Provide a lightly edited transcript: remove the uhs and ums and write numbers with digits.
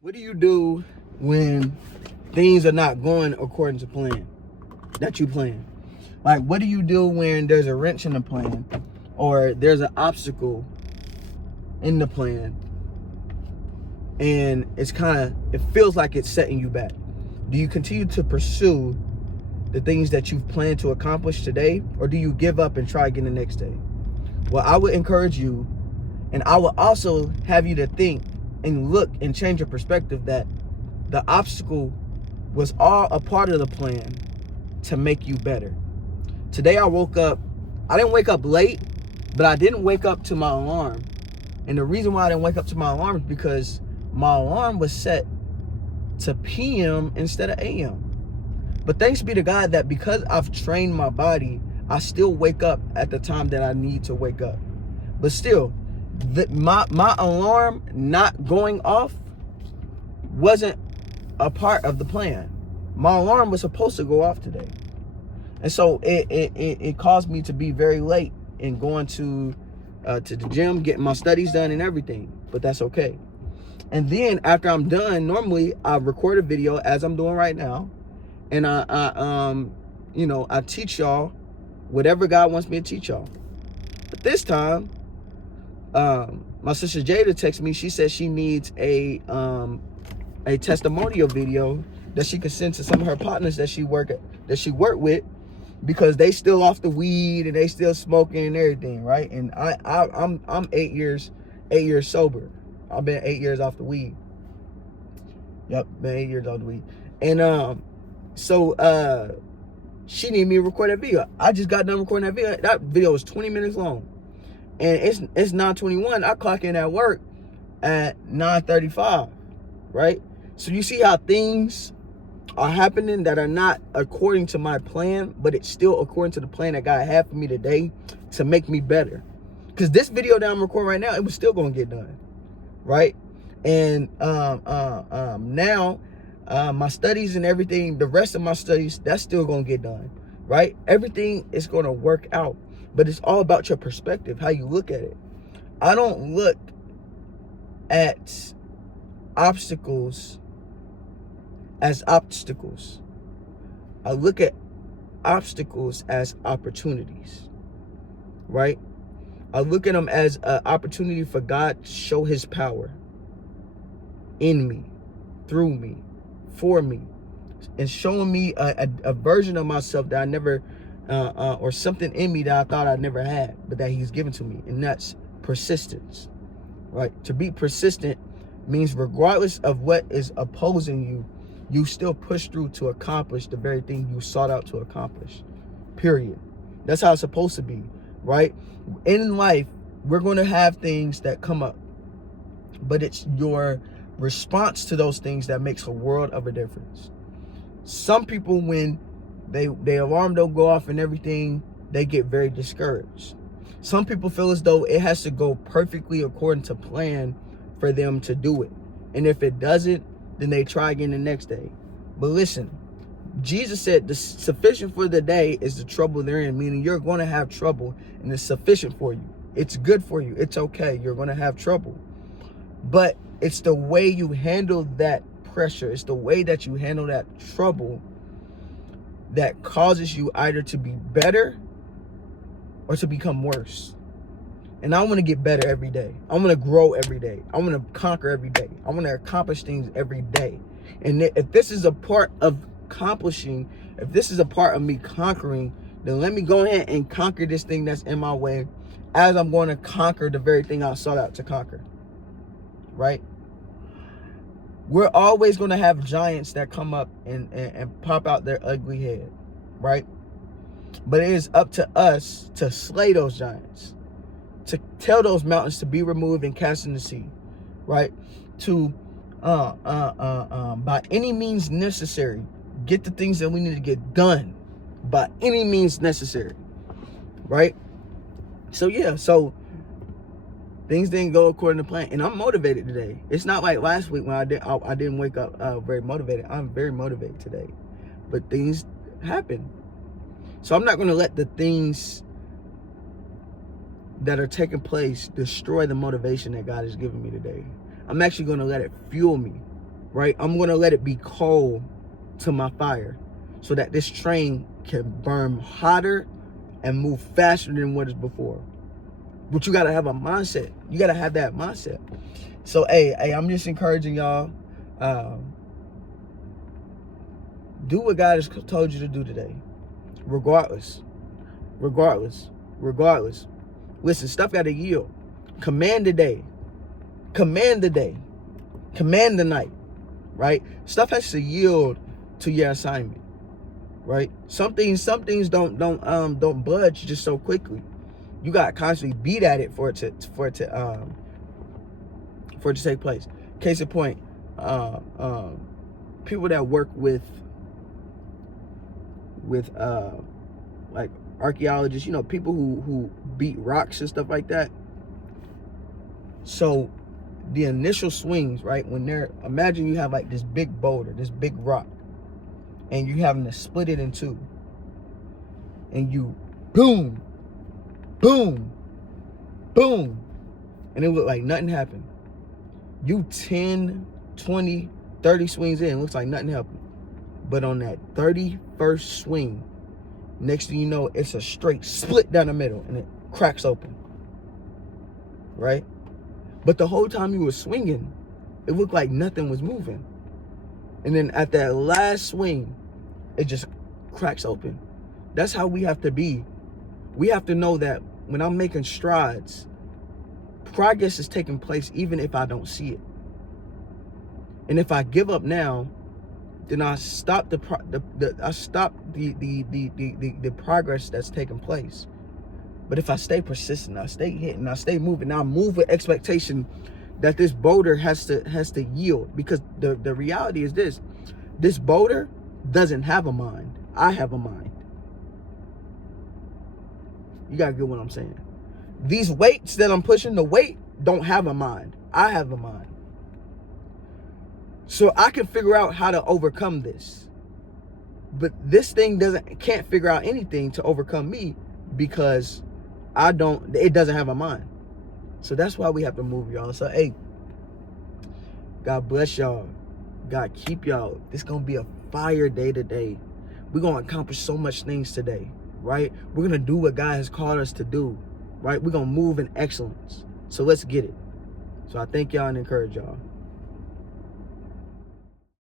What do you do when things are not going according to plan that you plan? Like, what do you do when there's a wrench in the plan or there's an obstacle in the plan and it feels like it's setting you back? Do you continue to pursue the things that you've planned to accomplish today, or do you give up and try again the next day? Well, I would encourage you, and I would also have you to think and look and change your perspective that the obstacle was all a part of the plan to make you better. Today I woke up, I didn't wake up late, but I didn't wake up to my alarm. And the reason why I didn't wake up to my alarm is because my alarm was set to PM instead of AM. But thanks be to God that because I've trained my body, I still wake up at the time that I need to wake up. But still, my alarm not going off wasn't a part of the plan. My alarm was supposed to go off today. And so it caused me to be very late in going to the gym, getting my studies done and everything. But that's okay. And then after I'm done, normally I record a video as I'm doing right now. And I teach y'all whatever God wants me to teach y'all. But this time, my sister Jada texted me. She said she needs a testimonial video that she could send to some of her partners that she work with, because they still off the weed and they still smoking and everything, right? And I'm 8 years sober. I've been 8 years off the weed. Yep, been 8 years off the weed. And so she needed me to record that video. I just got done recording that video. That video was 20 minutes long. And it's 9:21. I clock in at work at 9:35, right? So you see how things are happening that are not according to my plan, but it's still according to the plan that God had for me today to make me better. Because this video that I'm recording right now, it was still going to get done, right? And now my studies and everything, the rest of my studies, that's still going to get done, right? Everything is going to work out, but it's all about your perspective, how you look at it. I don't look at obstacles as obstacles. I look at obstacles as opportunities, right? I look at them as an opportunity for God to show his power in me, through me, for me, and showing me a version of myself that I never, or something in me that I thought I never had, but that he's given to me. And that's persistence, right? To be persistent means regardless of what is opposing you, you still push through to accomplish the very thing you sought out to accomplish, period. That's how it's supposed to be, right? In life, we're going to have things that come up, but it's your response to those things that makes a world of a difference. Some people, when their alarm don't go off and everything, they get very discouraged. Some people feel as though it has to go perfectly according to plan for them to do it. And if it doesn't, then they try again the next day. But listen, Jesus said the sufficient for the day is the trouble they're in, meaning you're going to have trouble and it's sufficient for you. It's good for you. It's okay. You're going to have trouble. But it's the way you handle that pressure. It's the way that you handle that trouble that causes you either to be better or to become worse. And I want to get better every day. I want to grow every day. I want to conquer every day. I want to accomplish things every day. And if this is a part of accomplishing, if this is a part of me conquering, then let me go ahead and conquer this thing that's in my way as I'm going to conquer the very thing I sought out to conquer. Right? We're always going to have giants that come up and pop out their ugly head. Right? But it is up to us to slay those giants. To tell those mountains to be removed and cast in the sea, right? To, by any means necessary, get the things that we need to get done by any means necessary, right? So yeah, so things didn't go according to plan, and I'm motivated today. It's not like last week when I didn't wake up very motivated. I'm very motivated today, but things happen. So I'm not going to let the things that are taking place destroy the motivation that God has given me today. I'm actually going to let it fuel me. right? I'm going to let it be coal to my fire so that this train can burn hotter and move faster than what is before. But you got to have a mindset. You got to have that mindset. So, hey, I'm just encouraging y'all. Do what God has told you to do today. Regardless. Listen, stuff got to yield. Command the day. Command the day. Command the night. Right? Stuff has to yield to your assignment. Right? Some things don't budge just so quickly. You got to constantly beat at it for it to take place. Case in point, people that work with like archaeologists, you know, people who beat rocks and stuff like that. So the initial swings, right, when imagine you have like this big boulder, this big rock, and you having to split it in two, and you boom, boom, boom, and it looked like nothing happened. You 10, 20, 30 swings in, looks like nothing happened. But on that 31st swing, next thing you know, it's a straight split down the middle and it cracks open. Right? But the whole time you were swinging, it looked like nothing was moving. And then at that last swing, it just cracks open. That's how we have to be. We have to know that when I'm making strides, progress is taking place even if I don't see it. And if I give up now, then I stop the progress that's taking place. But if I stay persistent, I stay hitting, I stay moving, I move with expectation that this boulder has to yield. Because the reality is this boulder doesn't have a mind. I have a mind. You gotta get what I'm saying. These weights that I'm pushing, the weight don't have a mind. I have a mind. So I can figure out how to overcome this. But this thing can't figure out anything to overcome me because it doesn't have a mind. So that's why we have to move, y'all. So, hey, God bless y'all. God keep y'all. This going to be a fire day today. We're going to accomplish so much things today, right? We're going to do what God has called us to do, right? We're going to move in excellence. So let's get it. So I thank y'all and encourage y'all.